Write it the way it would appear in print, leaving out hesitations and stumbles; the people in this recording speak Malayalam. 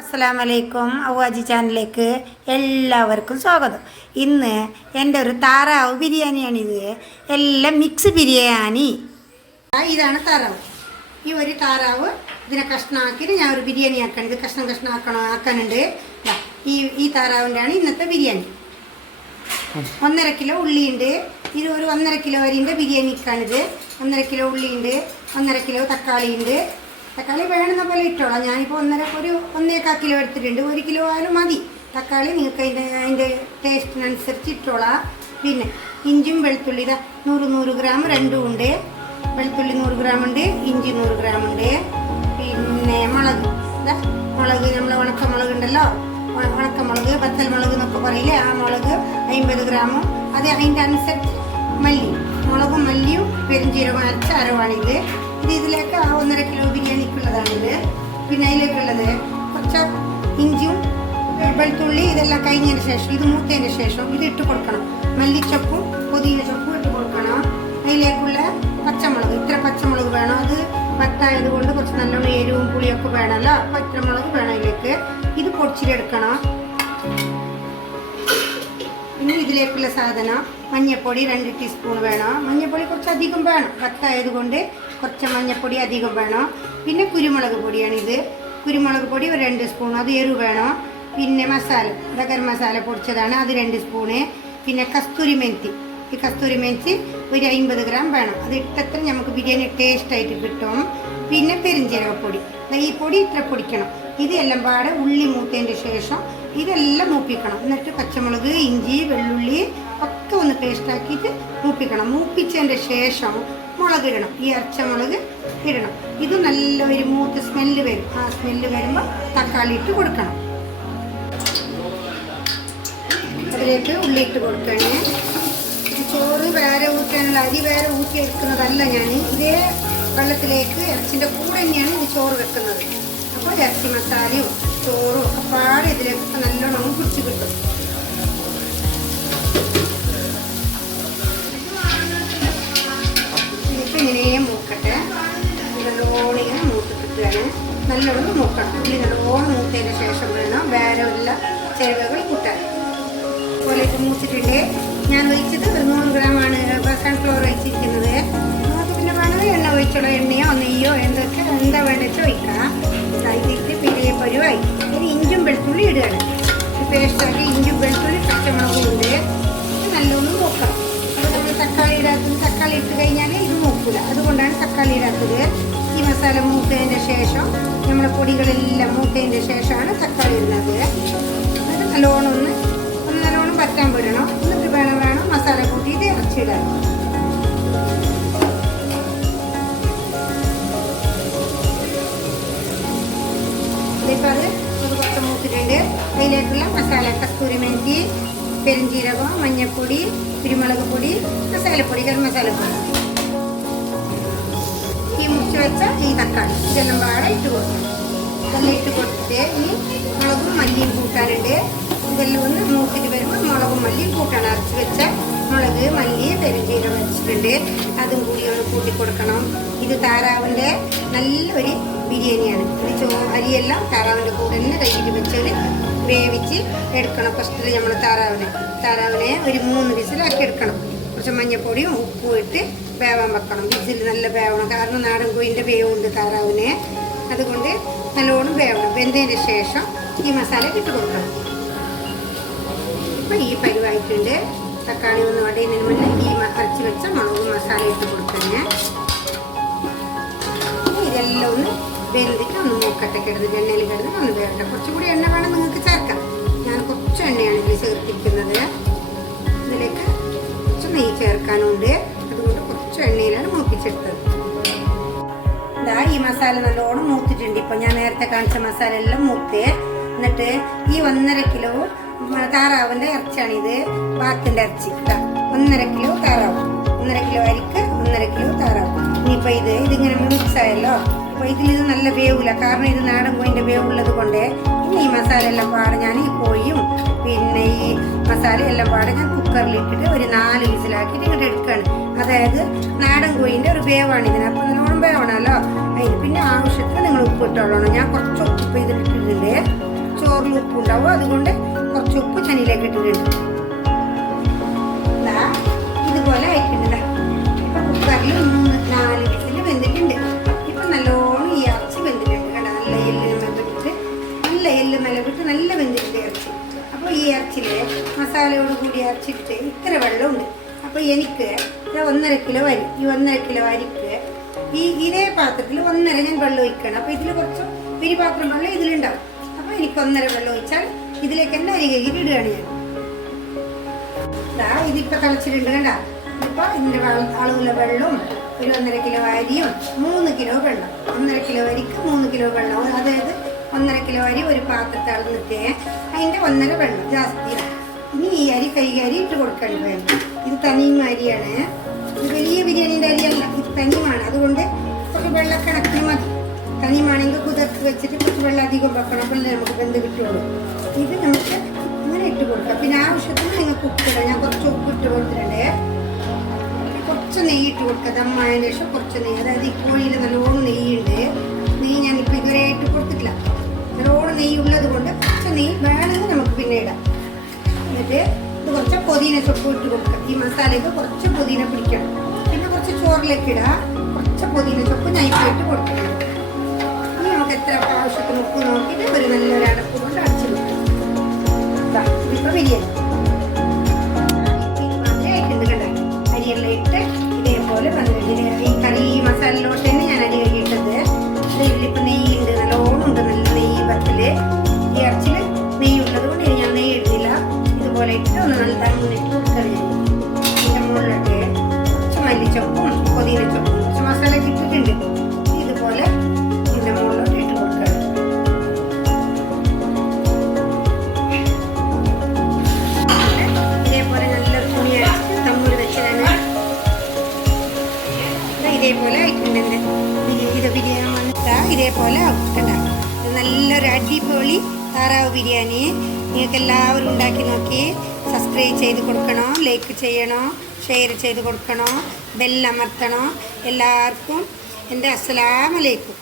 അസ്സലാമലൈക്കും അവ്വാജി ചാനലിലേക്ക് എല്ലാവർക്കും സ്വാഗതം. ഇന്ന് എൻ്റെ ഒരു താറാവ് ബിരിയാണിയാണിത്. എല്ലാം മിക്സ് ബിരിയാണി. ഇതാണ് താറാവ്. ഈ ഒരു താറാവ് ഇതിനെ കഷ്ണമാക്കിയിട്ട് ഞാൻ ഒരു ബിരിയാണി ആക്കണം. ഇത് കഷ്ണം ആക്കാനുണ്ട്. ഈ താറാവിൻ്റെ ആണ് ഇന്നത്തെ ബിരിയാണി. 1.5 കിലോ ഉള്ളിയുണ്ട്. ഇത് ഒരു 1.5 കിലോ അരിൻ്റെ ബിരിയാണിക്കാണിത്. 1.5 കിലോ ഉള്ളിയുണ്ട്, 1.5 കിലോ തക്കാളിയുണ്ട്. തക്കാളി വേണമെന്ന പോലെ ഇട്ടോളാം. ഞാനിപ്പോൾ 1.25 കിലോ എടുത്തിട്ടുണ്ട്. 1 കിലോ ആയാലും മതി തക്കാളി. നിങ്ങൾക്ക് അതിൻ്റെ ടേസ്റ്റിനനുസരിച്ച് ഇട്ടോളാം. പിന്നെ ഇഞ്ചിയും വെളുത്തുള്ളി 100 ഗ്രാം രണ്ടും ഉണ്ട്. വെളുത്തുള്ളി 100 ഗ്രാം ഉണ്ട്, ഇഞ്ചി 100 ഗ്രാം ഉണ്ട്. പിന്നെ മുളക് നമ്മൾ ഉണക്കമുളക് ഉണ്ടല്ലോ, ഉണക്കമുളക് പത്തൽമുളക് എന്നൊക്കെ പറയില്ലേ, ആ മുളക് 50 ഗ്രാമും. അത് അതിൻ്റെ അനുസരിച്ച് മുളകും മല്ലിയും പെരുംജീരകം അരച്ച അരവാണിത്. ഇതിലേക്ക് 1.5 കിലോ ബിരിയാണിക്കുള്ളതാണിത്. പിന്നെ അതിലേക്കുള്ളത് കുറച്ച് ഇഞ്ചിയും വെളുത്തുള്ളി ഇതെല്ലാം കഴിഞ്ഞതിന് ശേഷം, ഇത് മൂത്തതിന് ശേഷം ഇത് ഇട്ട് കൊടുക്കണം. മല്ലിച്ചപ്പും പുതിന ചപ്പും ഇട്ട് കൊടുക്കണം. അതിലേക്കുള്ള പച്ചമുളക്, ഇത്ര പച്ചമുളക് വേണം. അത് പത്തായത് കൊണ്ട് കുറച്ച് നല്ലോണം എരിവും പുളിയൊക്കെ വേണമല്ലോ, അപ്പോൾ ഇത്ര മുളക് വേണം അതിലേക്ക്. ഇത് പൊടിച്ചിലെടുക്കണം. ഇനി ഇതിലേക്കുള്ള സാധനം മഞ്ഞൾപ്പൊടി 2 ടീസ്പൂൺ വേണം. മഞ്ഞൾപ്പൊടി കുറച്ച് അധികം വേണം, പത്തായത് കൊണ്ട് കുറച്ച് മഞ്ഞൾപ്പൊടി അധികം വേണം. പിന്നെ കുരുമുളക് പൊടിയാണിത്. കുരുമുളക് പൊടി ഒരു 2 സ്പൂൺ, അത് എരിവ് വേണം. പിന്നെ മസാല, ഗരം മസാല പൊടിച്ചതാണ്, അത് 2 സ്പൂണ്. പിന്നെ കസ്തൂരി മെൻത്തി, ഈ കസ്തൂരി മെൻത്തി ഒരു 50 ഗ്രാം വേണം. അത് ഇട്ടത്ര നമുക്ക് ബിരിയാണി ടേസ്റ്റായിട്ട് കിട്ടും. പിന്നെ പെരുംജീരകപ്പൊടി, ഈ പൊടി ഇത്ര പൊടിക്കണം. ഇത് എല്ലാം പാടെ ഉള്ളി മൂത്തതിൻ്റെ ശേഷം ഇതെല്ലാം മൂപ്പിക്കണം. എന്നിട്ട് പച്ചമുളക്, ഇഞ്ചി, വെള്ളുള്ളി ഒക്കെ ഒന്ന് പേസ്റ്റാക്കിയിട്ട് മൂപ്പിക്കണം. മൂപ്പിച്ചതിൻ്റെ ശേഷം മുളക് ഇടണം. ഈ അരച്ച മുളക് ഇടണം. ഇത് നല്ലൊരു മൂത്ത് സ്മെല്ല് വരും. ആ സ്മെല്ല് വരുമ്പോൾ തക്കാളി ഇട്ട് കൊടുക്കണം. അതിലേക്ക് ഉള്ളി ഇട്ട് കൊടുക്കണേ. ചോറ് വേറെ ഊറ്റാനുള്ള അരി വേറെ ഊറ്റിയെടുക്കുന്നതല്ല ഞാൻ. ഇതേ വെള്ളത്തിലേക്ക് ഇറച്ചിൻ്റെ കൂടെ തന്നെയാണ് ഇത് ചോറ് വെക്കുന്നത്. അപ്പോൾ ഇറച്ചി മസാലയും ചോറും ഒക്കെ പാടെ ഇതിലേക്ക് നല്ലോണം പിടിച്ച് കിട്ടും. ഇതിപ്പോൾ ഇങ്ങനെ മൂക്കട്ടെ. നല്ലോണം ഇങ്ങനെ മൂത്ത് കിട്ടുകയാണ്. നല്ലോണം മൂക്കണം. ഉള്ളി നല്ലോണം മൂത്തതിന് ശേഷം വേണം വേറെ എല്ലാ ചേരുവകൾ കൂട്ടാൻ. അതുപോലെ ഇത് മൂത്തിട്ടുണ്ട്. ഞാൻ ഒഴിച്ചത് 100 ഗ്രാമാണ് സൺഫ്ലവർ ഒഴിച്ചിരിക്കുന്നത്. നമുക്ക് പിന്നെ വേണമെങ്കിൽ എണ്ണ ഒഴിച്ചുള്ള എണ്ണയോ നെയ്യോ എന്താ വേണ്ടത് ഒഴിക്കാം. ഇതിട്ട് പിന്നെ പരുവായി. ഇനി ഇഞ്ചും വെളുത്തുള്ളി ഇടുകയാണ്. പേസ്റ്റാക്കി ഇഞ്ചും വെളുത്തുള്ളി പച്ചമുളകും ഉണ്ട്. ഇത് നല്ലോണം നോക്കണം. അപ്പോൾ നമ്മൾ തക്കാളി ഇടാത്തത്, തക്കാളി ഇട്ട് കഴിഞ്ഞാൽ ഇത് നോക്കില്ല, അതുകൊണ്ടാണ് തക്കാളി ഇടാത്തത്. ഈ മസാല മൂത്തതിൻ്റെ ശേഷം നമ്മുടെ പൊടികളെല്ലാം മൂത്തതിൻ്റെ ശേഷമാണ് തക്കാളി ഇടുന്നത്. അത് നല്ലോണം നല്ലോണം പറ്റാൻ വിടണം. എന്നിട്ട് വേണം മസാല കൂട്ടിയിട്ട് ഇറച്ചിടാൻ. ഇതിപ്പോൾ അത് കുറച്ച് മൂത്തിട്ടുണ്ട്. അതിലേക്കുള്ള മസാല കസ്തൂരി മെൻത്തി, പെരുംജീരകം, മഞ്ഞൾപ്പൊടി, കുരുമുളക് പൊടി, മസാലപ്പൊടി, ഗരം മസാലപ്പൊടി, ഈ മുറിച്ച് വെച്ച ഈ തക്കാളി ഇതെല്ലാം പാടെ ഇട്ട് കൊടുക്കണം. ഇതെല്ലാം ഇട്ട് കൊടുത്തിട്ട് ഇനി മുളകും മല്ലിയും കൂട്ടാനുണ്ട്. ഇതെല്ലാം ഒന്ന് മൂത്തിട്ട് വരുമ്പോൾ മുളകും മല്ലിയും കൂട്ടാണ്. അരച്ച് വെച്ച മുളക്, മല്ലി, പെരുംജീരകം വെച്ചിട്ടുണ്ട്. അതും കൂടി ഒന്ന് കൂട്ടി കൊടുക്കണം. ഇത് താറാവിൻ്റെ നല്ലൊരു ബിരിയാണിയാണ്. അരിയെല്ലാം താറാവിൻ്റെ കൂടെ തന്നെ കഴുകിയിട്ട് വെച്ചൊരു വേവിച്ച് എടുക്കണം. ഫസ്റ്റിൽ നമ്മൾ താറാവിനെ ഒരു 3 വിസിലാക്കി എടുക്കണം. കുറച്ച് മഞ്ഞൾപ്പൊടിയും ഉപ്പും ഇട്ട് വേവാൻ വെക്കണം. വിസിൽ നല്ല വേവണം. കാരണം നാടൻ കോഴിൻ്റെ വേവുണ്ട് താറാവിനെ, അതുകൊണ്ട് നല്ലോണം വേവണം. വെന്തതിന് ശേഷം ഈ മസാല ഇട്ട് കൊടുക്കണം. ഇപ്പം ഈ പരിവായിട്ടുണ്ട്. തക്കാളി ഒന്ന് വടയുന്നതിന് മുന്നേ ഈ അരച്ച് വെച്ച മുളകും മസാല ഇട്ട് കൊടുക്കണേ. ഇതെല്ലാം ഒന്ന് വെന്തിട്ട് ഒന്ന് മൂക്കട്ടെ കിടന്ന് എണ്ണയിൽ കിടന്ന് ഒന്ന് വേവട്ടെ. കുറച്ചുകൂടി എണ്ണ വേണം നിങ്ങൾക്ക് ചേർക്കാം. ഞാൻ കുറച്ച് എണ്ണയാണ് ഇതിൽ ചേർത്തിരിക്കുന്നത്. ഇതിലേക്ക് കുറച്ച് നെയ്യ് ചേർക്കാനുണ്ട്, അതുകൊണ്ട് കുറച്ച് എണ്ണയിലാണ് മൂപ്പിച്ചെടുത്തത്. ഈ മസാല നല്ലോണം മൂത്തിട്ടുണ്ട്. ഇപ്പം ഞാൻ നേരത്തെ കാണിച്ച മസാല എല്ലാം മൂത്തേ. എന്നിട്ട് ഈ 1.5 കിലോ താറാവിൻ്റെ ഇറച്ചിയാണിത്. ബാക്കിൻ്റെ ഇറച്ചി 1.5 കിലോ താറാവ്, 1.5 കിലോ അരിക്ക് 1.5 കിലോ താറാവ്. ഇനിയിപ്പോൾ ഇതിങ്ങനെ മിക്സ് ആയല്ലോ. അപ്പോൾ ഇതിലിത് നല്ല വേവില്ല, കാരണം ഇത് നാടൻ കോഴിൻ്റെ വേവുള്ളത് കൊണ്ട്. ഇനി ഈ മസാല എല്ലാം പാടെ ഞാൻ ഈ കോഴിയും പിന്നെ ഈ മസാല എല്ലാം പാടെ ഞാൻ കുക്കറിലിട്ടിട്ട് ഒരു 4 വിസിലാക്കിയിട്ട് ഇങ്ങോട്ട് എടുക്കുകയാണ്. അതായത് നാടൻ കോഴിൻ്റെ ഒരു വേവാണ് ഇതിന്. അപ്പോൾ നല്ലോണം വേവണമല്ലോ. അതിന് പിന്നെ ആവശ്യത്തിന് നിങ്ങൾ ഉപ്പ് ഇട്ടോളണം. ഞാൻ കുറച്ച് ഉപ്പ് ഇതിലിട്ടിട്ടുണ്ട്. സ്പൂൺ ഉപ്പ് ഉണ്ടാവും. അതുകൊണ്ട് കുറച്ച് ഉപ്പ് ചനിയിലേക്ക് ഇട്ടിട്ടുണ്ട്. ഇതുപോലെ ആയിട്ടുണ്ട്. ഇപ്പം കുക്കറിൽ 3-4 വിസിൽ വെന്തിട്ടുണ്ട്. ഇപ്പം നല്ലോണം ഈ ഇറച്ചി വെന്തിട്ടുണ്ട്. കണ്ട നല്ല എല്ല് നിലവിട്ട് നല്ല വെന്തിട്ടുണ്ട് ഇറച്ചി. അപ്പോൾ ഈ ഇറച്ചിയിൽ മസാലയോട് കൂടി ഇറച്ചിട്ട് ഇത്ര വെള്ളമുണ്ട്. അപ്പോൾ എനിക്ക് 1.5 കിലോ അരി, ഈ 1.5 കിലോ അരിക്ക് ഇതേ പാത്രത്തിൽ 1.5 ഞാൻ വെള്ളം ഒഴിക്കണം. അപ്പോൾ ഇതിൽ കുറച്ച് ഒരു പാത്രം വെള്ളം ഇതിലുണ്ടാവും. അപ്പോൾ എനിക്ക് 1.5 വെള്ളം ഒഴിച്ചാൽ ഇതിലേക്ക് തന്നെ അരി കഴുകി ഇടുകയാണ് ഞാൻ. ഇതിപ്പോൾ തിളച്ചിട്ടുണ്ട്. കണ്ട ഇപ്പോൾ ഇതിൻ്റെ അളവുള്ള വെള്ളവും ഒരു 1.5 കിലോ അരിയും 3 കിലോ വെള്ളം. 1.5 കിലോ അരിക്ക് 3 കിലോ വെള്ളം. അതായത് 1.5 കിലോ അരി ഒരു പാത്രത്തിൽ അളന്നിട്ട് അതിൻ്റെ 1.5 വെള്ളം ജാസ്തി. ഇനി ഈ അരി കൈകാരി ഇട്ട് കൊടുക്കാൻ വേണം. ഇത് തനിയും അരിയാണ്. ഇത് വലിയ ബിരിയാണീൻ്റെ അരിയല്ല, ഇത് തനിയുമാണ്. അതുകൊണ്ട് കുറച്ച് വെള്ളക്കണക്കിന് മതി. തനിയുമാണെങ്കിൽ കുതിർത്ത് വെച്ചിട്ട് കുറച്ച് വെള്ളം അധികം വെക്കണം. അപ്പോൾ നമുക്ക് വെന്ത് കിട്ടുള്ളൂ. ഇത് നമുക്ക് അങ്ങനെ ഇട്ട് കൊടുക്കാം. പിന്നെ ആവശ്യത്തിന് നിങ്ങൾക്ക് ഉപ്പിടാം. ഞാൻ കുറച്ച് ഉപ്പ് ഇട്ട് കൊടുത്തിട്ടുണ്ട്. കുറച്ച് നെയ്യ് ഇട്ട് കൊടുക്കുക. ദമ്മായതിന് ശേഷം കുറച്ച് നെയ്യ്, അതായത് ഈ കോഴിയിൽ നല്ലോണം നെയ്യുണ്ട്. നെയ്യ് ഞാനിപ്പോൾ ഇതുവരെ ഇട്ട് കൊടുത്തിട്ടില്ല. നല്ലോണം നെയ്യ് ഉള്ളത് കൊണ്ട് കുറച്ച് നെയ്യ് വേണമെങ്കിൽ നമുക്ക് പിന്നെ ഇടാം. എന്നിട്ട് ഇത് കുറച്ച് പുതിന ചൊപ്പ് ഇട്ട് കൊടുക്കുക. ഈ മസാലയ്ക്ക് കുറച്ച് പുതിന പിടിക്കണം. പിന്നെ കുറച്ച് ചോറിലേക്ക് ഇടാം. കുറച്ച് പുതിന ചൊപ്പ് നൈസായിട്ട് കൊടുക്കണം. ഇനി നമുക്ക് എത്ര ആവശ്യത്തിന് ഉപ്പ് നോക്കിയിട്ട് ഒരു നല്ലൊരു അടപ്പ് കൊണ്ട് അടച്ചു വെക്കാം. ഇതിപ്പോൾ ബിരിയാണി മാത്രമേ ആയിട്ടുണ്ട്. കണ്ട അരിയെല്ലാം ഇട്ട് ഇതേപോലെ ഈ കറി ഈ മസാലയിലോട്ട് തന്നെ ഞാൻ അരി കഴിയിട്ടത്. ഇതിലിപ്പോൾ നെയ്യുണ്ട്, നല്ലോണം ഉണ്ട്. നല്ല നെയ്യ് പത്തില് ഈ ഇറച്ചിൽ നെയ്യുള്ളത് കൊണ്ട് ഞാൻ നെയ്യ് ഇടുന്നില്ല. ഇതുപോലെ ഇട്ട് ഒന്ന് നല്ല ഇട്ട് കൊടുക്കണം. ഇതിൻ്റെ മുകളിലൊക്കെ കുറച്ച് മല്ലിച്ചൊപ്പും പുതിനച്ചൊപ്പും കുറച്ച് മസാല ഇട്ടിട്ടുണ്ട്. ഇതുപോലെ ഇതിൻ്റെ മുകളിലോട്ട് ഇട്ട് കൊടുക്കണം. ഇതേപോലെ നല്ലൊരു തുണി അടിച്ച് തമ്മൂര് വെച്ചതാണ്. ഇതേപോലെ ആയിട്ടുണ്ട്. ഇത് ബിരിയാണി വന്നിട്ടാ ഇതേപോലെ ആക്കണ്ട. നല്ലൊരു അടിപൊളി താറാവ് ബിരിയാണി നിങ്ങൾക്ക് എല്ലാവരും ഉണ്ടാക്കി നോക്കി. സബ്സ്ക്രൈബ് ചെയ്ത് കൊടുക്കണോ, ലൈക്ക് ചെയ്യണോ, ഷെയർ ചെയ്ത് കൊടുക്കണോ, ബെല്ലമർത്തണോ. എല്ലാവർക്കും എൻ്റെ അസ്സലാമു അലൈക്കും.